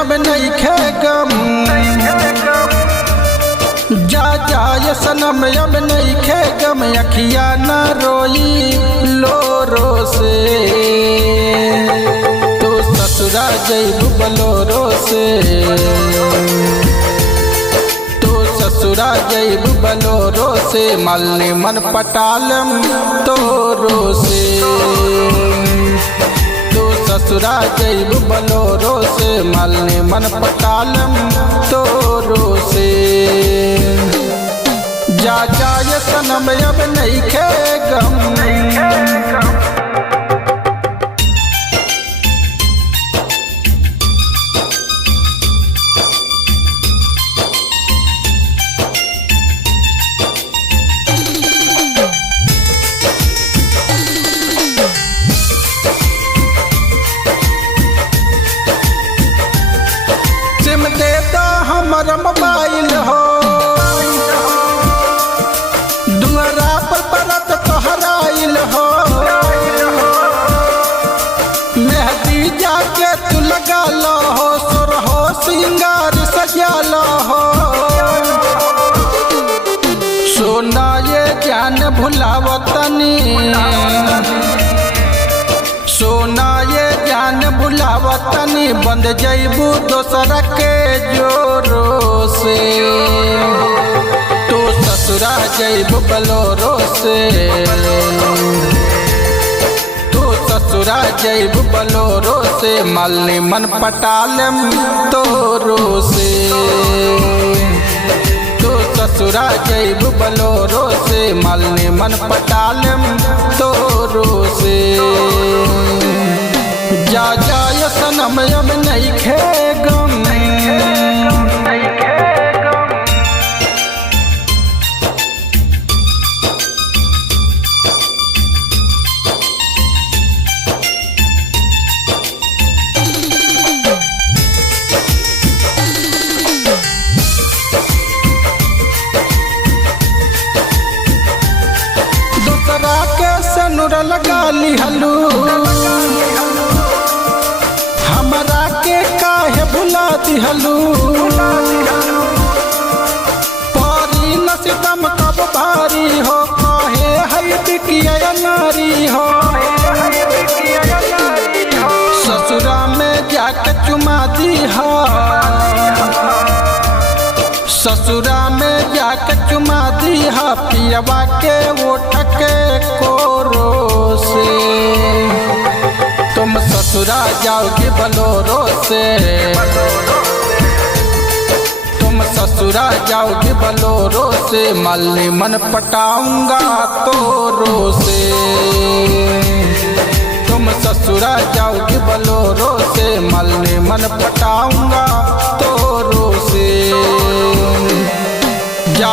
अब नहीं खे गम। जा जाए सनम अब नहीं खे गम, अखिया न रोई लो रो से। तो ससुरा जैबू बलोरो से, तो ससुरा जैबू बलोरो से। मालनी मन पटालम तोरो से, तो ससुरा जैबू बलोरो से। मालनी मन पटालम तोरो से। जा जाए सनम अब नहीं खे गम। सिम दे दो हमारा मोबाइल हो, दुआरा पर परत तोहराइल हो। मेहंदी जाके तू लगा लो हो, सुर हो सिंगार सजा लो हो। सोना ये जान भुलावतनी, सोना ये जान भुलावतनी। बंद जैबू दोसर के जोरो से, तो ससुरा जैबू बलोरो से। तो ससुरा जैबू बलोरो से। मालनी मन पटालम तोरो से, तो ससुरा जैबू बलोरो से। मालनी मन पटालम तोरो से। जा जाए सनम अब नहीं खे गम। दूसरा के सनुर लगा लिहलू, हमरा के काहे भुला दिहलू। पारी नसीबम कब भारी हो, काहे है बिकिया नारी हो। ससुरा में जाके चुमा दीहा, ससुरा में जाके चुमा दीहा। पियवा के ओठ के कोरो से, तुम ससुरा जाओगे बलोरो से। तुम ससुरा जाओगे बलोरो से। मालनी मन पटाऊंगा तोरो से, तुम ससुरा जाओगे बलोरो से। मालनी मन पटाऊंगा तोरो से। जा